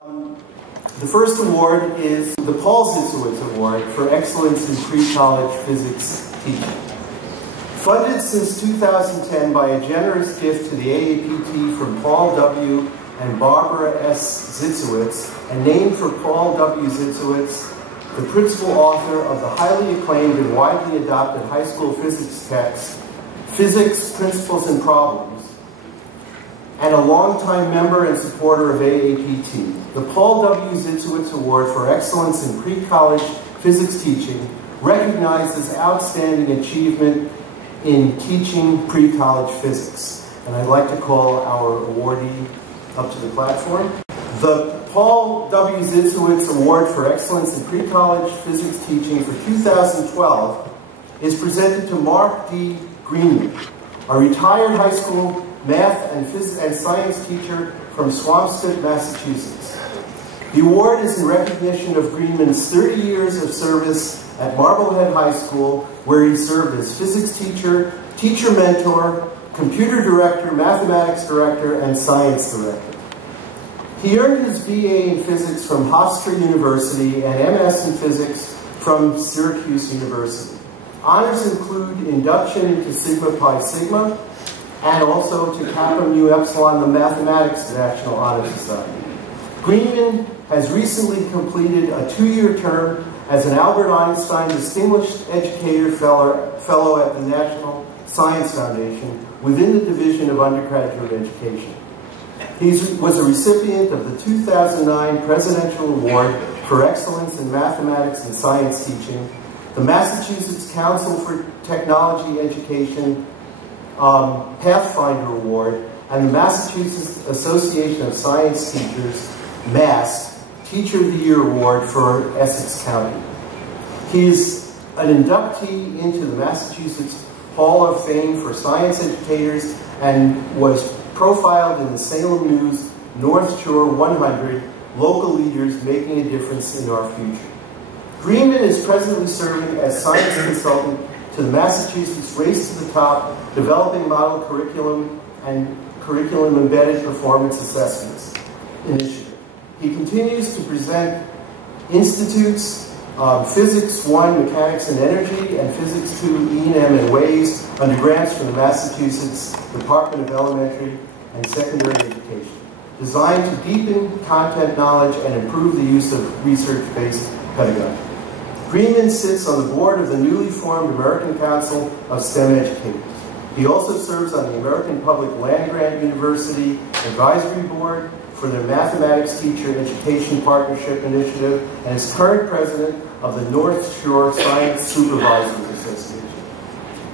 The first award is the Paul Zitzewitz Award for Excellence in Pre-College Physics Teaching. Funded since 2010 by a generous gift to the AAPT from Paul W. and Barbara S. Zitzewitz, and named for Paul W. Zitzewitz, the principal author of the highly acclaimed and widely adopted high school physics text, Physics, Principles, and Problems, and a longtime member and supporter of AAPT. The Paul W. Zitzewitz Award for Excellence in Pre-College Physics Teaching recognizes outstanding achievement in teaching pre-college physics. And I'd like to call our awardee up to the platform. The Paul W. Zitzewitz Award for Excellence in Pre-College Physics Teaching for 2012 is presented to Mark D. Greenman, a retired high school math and science teacher from Swampscott, Massachusetts. The award is in recognition of Greenman's 30 years of service at Marblehead High School, where he served as physics teacher, teacher mentor, computer director, mathematics director, and science director. He earned his BA in physics from Hofstra University and MS in physics from Syracuse University. Honors include induction into Sigma Pi Sigma, and also to Kappa Mu Epsilon, the Mathematics National Honor Society. Greenman has recently completed a 2-year term as an Albert Einstein Distinguished Educator Fellow at the National Science Foundation within the Division of Undergraduate Education. He was a recipient of the 2009 Presidential Award for Excellence in Mathematics and Science Teaching, the Massachusetts Council for Technology Education Pathfinder Award, and the Massachusetts Association of Science Teachers, MAST, Teacher of the Year Award for Essex County. He is an inductee into the Massachusetts Hall of Fame for Science Educators and was profiled in the Salem News North Shore 100, Local Leaders Making a Difference in Our Future. Greenman is presently serving as science consultant to the Massachusetts Race to the Top Developing Model Curriculum and Curriculum Embedded Performance Assessments Initiative. He continues to present institutes, Physics 1, Mechanics and Energy, and Physics 2, E&M and Ways under grants from the Massachusetts Department of Elementary and Secondary Education, designed to deepen content knowledge and improve the use of research-based pedagogy. Greenman sits on the board of the newly formed American Council of STEM Educators. He also serves on the American Public Land Grant University Advisory Board for their Mathematics Teacher Education Partnership Initiative and is current president of the North Shore Science Supervisors Association.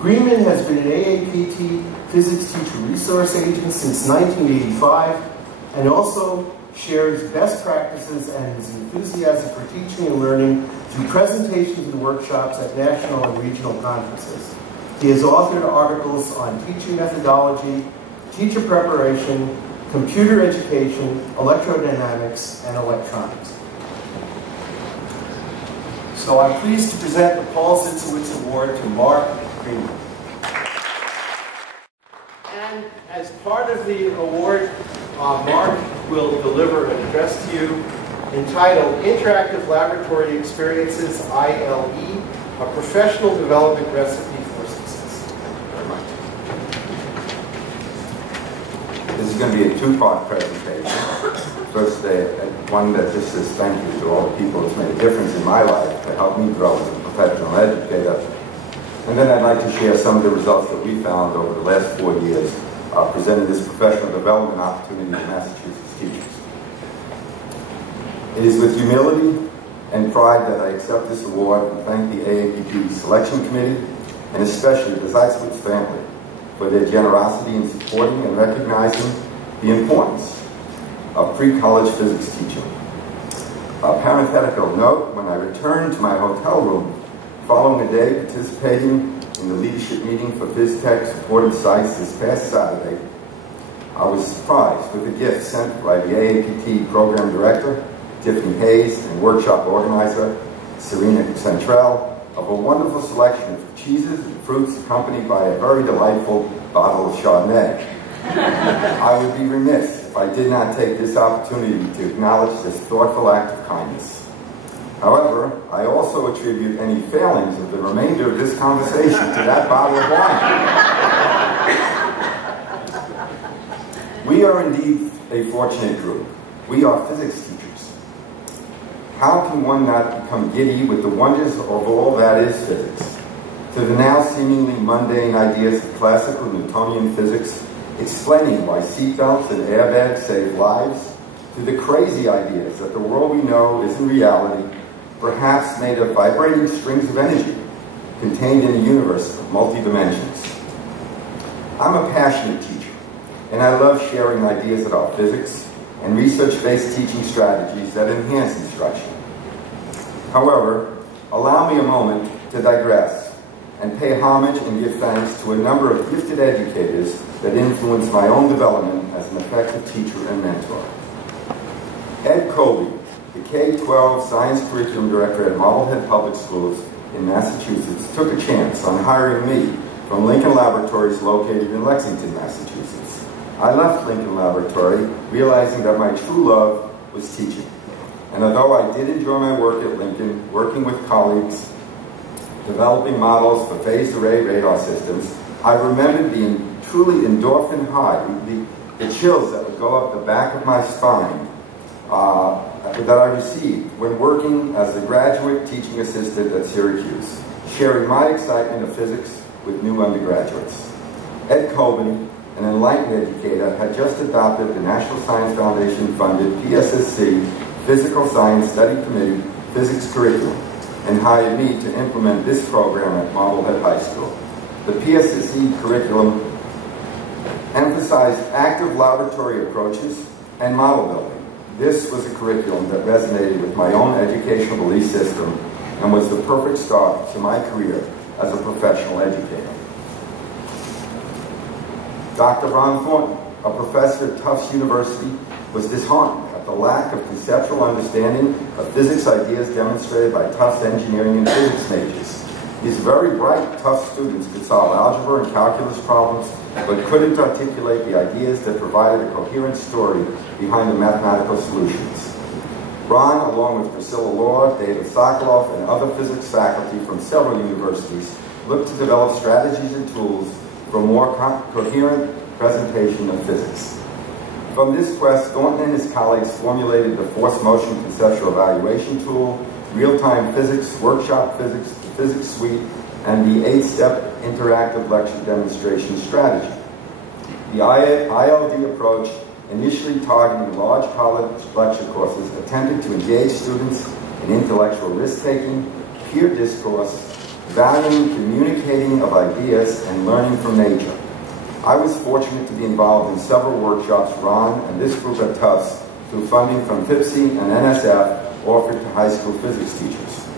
Greenman has been an AAPT Physics Teacher Resource Agent since 1985 and also shares best practices and his enthusiasm for teaching and learning through presentations and workshops at national and regional conferences. He has authored articles on teaching methodology, teacher preparation, computer education, electrodynamics, and electronics. So I'm pleased to present the Paul Zitzewitz Award to Mark Greenman. And as part of the award, Mark will deliver an address to you entitled Interactive Laboratory Experiences, ILE, a Professional Development Recipe for Success. Very much. This is going to be a two-part presentation. First, one that just says thank you to all the people who's made a difference in my life to help me grow as a professional educator. And then I'd like to share some of the results that we found over the last 4 years presenting this professional development opportunity to Massachusetts teachers. It is with humility and pride that I accept this award and thank the AAPT Selection Committee and especially the Zitzewitz family for their generosity in supporting and recognizing the importance of pre-college physics teaching. A parenthetical note, when I returned to my hotel room following a day participating in the leadership meeting for PhysTech supported sites this past Saturday, I was surprised with a gift sent by the AAPT Program Director, Tiffany Hayes, and workshop organizer, Serena Centrell, of a wonderful selection of cheeses and fruits accompanied by a very delightful bottle of Chardonnay. I would be remiss if I did not take this opportunity to acknowledge this thoughtful act of kindness. However, I also attribute any failings of the remainder of this conversation to that bottle of wine. We are indeed a fortunate group. We are physics teachers. How can one not become giddy with the wonders of all that is physics? To the now seemingly mundane ideas of classical Newtonian physics, explaining why seatbelts and airbags save lives, to the crazy ideas that the world we know is in reality perhaps made of vibrating strings of energy contained in a universe of multi-dimensions. I'm a passionate teacher, and I love sharing ideas about physics and research-based teaching strategies that enhance instruction. However, allow me a moment to digress and pay homage and give thanks to a number of gifted educators that influenced my own development as an effective teacher and mentor. Ed Colby, the K-12 Science Curriculum Director at Marblehead Public Schools in Massachusetts, took a chance on hiring me from Lincoln Laboratories located in Lexington, Massachusetts. I left Lincoln Laboratory realizing that my true love was teaching. And although I did enjoy my work at Lincoln, working with colleagues, developing models for phased array radar systems, I remembered the truly endorphin high, the chills that would go up the back of my spine that I received when working as a graduate teaching assistant at Syracuse, sharing my excitement of physics with new undergraduates. Ed Colby, an enlightened educator, had just adopted the National Science Foundation-funded PSSC Physical Science Study Committee physics curriculum and hired me to implement this program at Marblehead High School. The PSSC curriculum emphasized active laboratory approaches and model building. This was a curriculum that resonated with my own educational belief system and was the perfect start to my career as a professional educator. Dr. Ron Thornton, a professor at Tufts University, was disheartened at the lack of conceptual understanding of physics ideas demonstrated by Tufts engineering and physics majors. These very bright Tufts students could solve algebra and calculus problems, but couldn't articulate the ideas that provided a coherent story behind the mathematical solutions. Ron, along with Priscilla Law, David Sokoloff, and other physics faculty from several universities, looked to develop strategies and tools for more coherent presentation of physics. From this quest, Thornton and his colleagues formulated the Force Motion Conceptual Evaluation Tool, Real-Time Physics, Workshop Physics, the Physics Suite, and the 8-step interactive lecture demonstration strategy. The ILD approach, initially targeting large college lecture courses, attempted to engage students in intellectual risk-taking, peer discourse, valuing communicating of ideas, and learning from nature. I was fortunate to be involved in several workshops Ron and this group at Tufts through funding from FIPSI and NSF offered to high school physics teachers.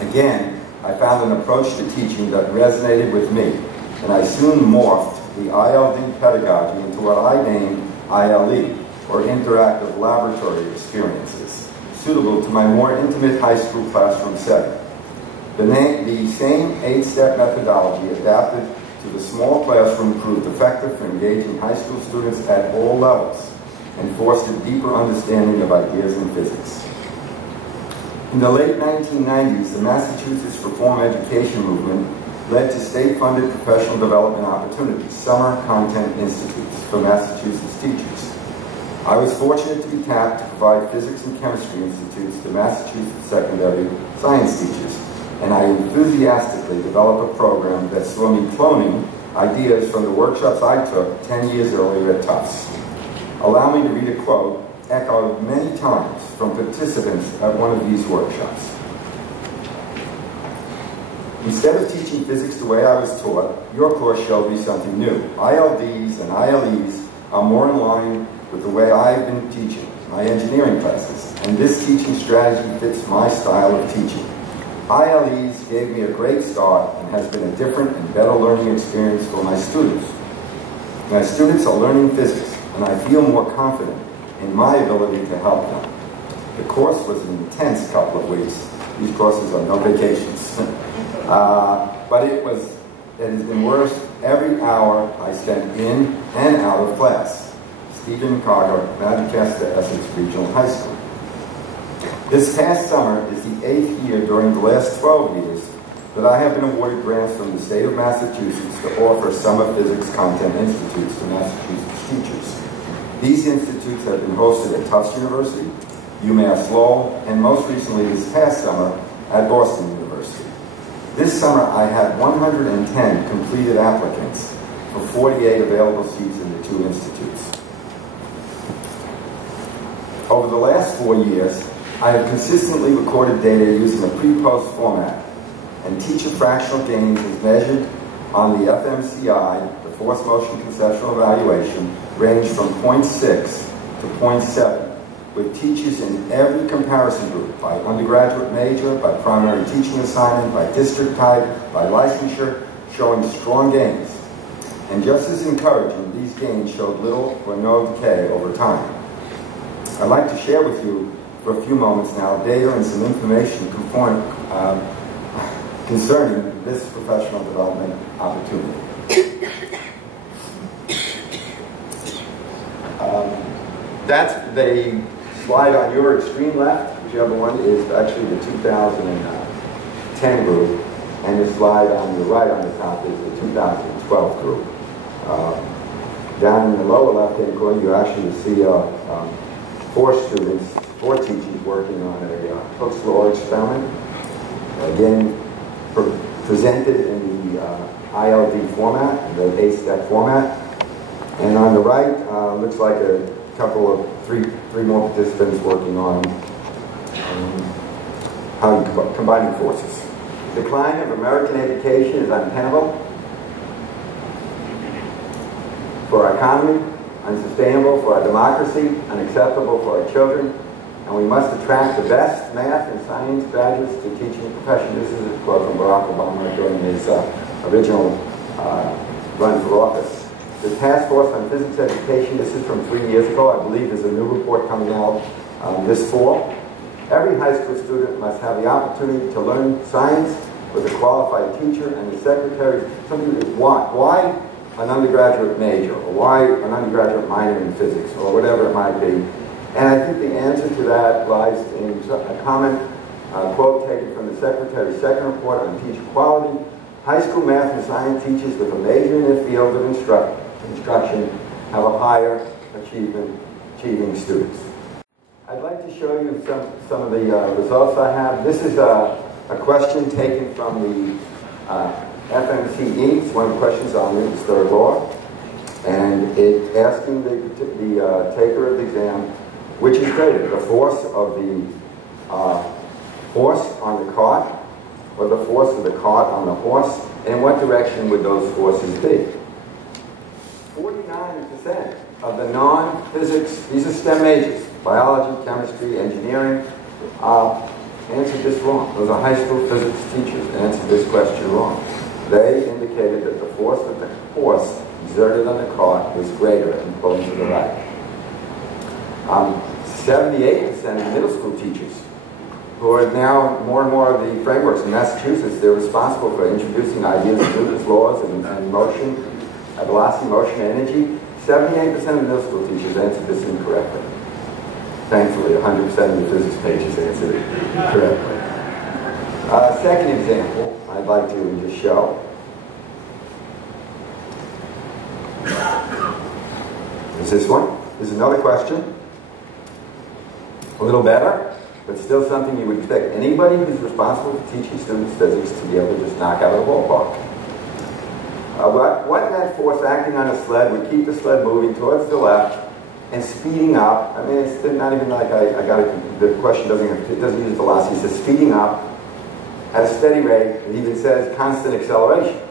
Again, I found an approach to teaching that resonated with me, and I soon morphed the ILD pedagogy into what I named ILE, or Interactive Laboratory Experiences, suitable to my more intimate high school classroom setting. The same 8-step methodology adapted to the small classroom proved effective for engaging high school students at all levels and fostered deeper understanding of ideas in physics. In the late 1990s, the Massachusetts Reform Education movement led to state-funded professional development opportunities, summer content institutes for Massachusetts teachers. I was fortunate to be tapped to provide physics and chemistry institutes to Massachusetts secondary science teachers, and I enthusiastically developed a program that saw me cloning ideas from the workshops I took 10 years earlier at Tufts. Allow me to read a quote echoed many times from participants at one of these workshops. Instead of teaching physics the way I was taught, your course shall be something new. ILDs and ILEs are more in line with the way I've been teaching my engineering classes, and this teaching strategy fits my style of teaching. ILEs gave me a great start and has been a different and better learning experience for my students. My students are learning physics, and I feel more confident in my ability to help them. The course was an intense couple of weeks. These courses are no vacations. But it has been worth every hour I spent in and out of class. Stephen Carter, Madagascar, Essex Regional High School. This past summer is the 8th year during the last 12 years that I have been awarded grants from the state of Massachusetts to offer summer physics content institutes to Massachusetts teachers. These institutes have been hosted at Tufts University, UMass Lowell, and most recently this past summer at Boston University. This summer I had 110 completed applicants for 48 available seats in the 2 institutes. Over the last 4 years, I have consistently recorded data using a pre-post format, and teacher fractional gains is measured on the FMCI, the Forced Motion Conceptual Evaluation, range from 0.6 to 0.7, with teachers in every comparison group, by undergraduate major, by primary teaching assignment, by district type, by licensure, showing strong gains. And just as encouraging, these gains showed little or no decay over time. I'd like to share with you for a few moments now data and some information concerning this professional development opportunity. That's the slide on your extreme left, whichever one is actually the 2010 group, and the slide on the right on the top is the 2012 group. Down in the lower left-hand corner, you actually see 4 students, 4 teachers working on a Hooke's Law experiment. Again, presented in the ILD format, the A-step format. And on the right, looks like a couple of three more participants working on how you combining forces. Decline of American education is untenable for our economy, unsustainable for our democracy, unacceptable for our children, and we must attract the best math and science graduates to teaching profession. This is a quote from Barack Obama during his original run for office. The Task Force on Physics Education, this is from 3 years ago. I believe there's a new report coming out this fall. Every high school student must have the opportunity to learn science with a qualified teacher and the secretary. Somebody would want, why an undergraduate major, or why an undergraduate minor in physics, or whatever it might be. And I think the answer to that lies in a comment, quote taken from the Secretary's second report on teacher quality. High school math and science teachers with a major in the field of instruction have a higher achieving students. I'd like to show you some of the results I have. This is a question taken from the FMCE. It's one of the questions on Newton's third law. And it's asking the taker of the exam, which is greater, the force of the horse on the cart, or the force of the cart on the horse, and in what direction would those forces be? 49% of the non-physics, these are STEM majors, biology, chemistry, engineering, answered this wrong. Those are high school physics teachers answered this question wrong. They indicated that the force that the horse exerted on the cart was greater in pulling to the right. 78% of middle school teachers, who are now more and more of the frameworks in Massachusetts, they're responsible for introducing ideas of Newton's laws and motion, velocity, motion, energy. 78% of middle school teachers answered this incorrectly. Thankfully, 100% of the physics pages answered it correctly. Second example I'd like to just show. Is this one. This is another question. A little better, but still something you would expect anybody who's responsible for teaching students physics to be able to just knock out of the ballpark. What net force acting on a sled would keep the sled moving towards the left and speeding up? I mean, it's not even like the question doesn't use velocity. It says speeding up at a steady rate. It even says constant acceleration.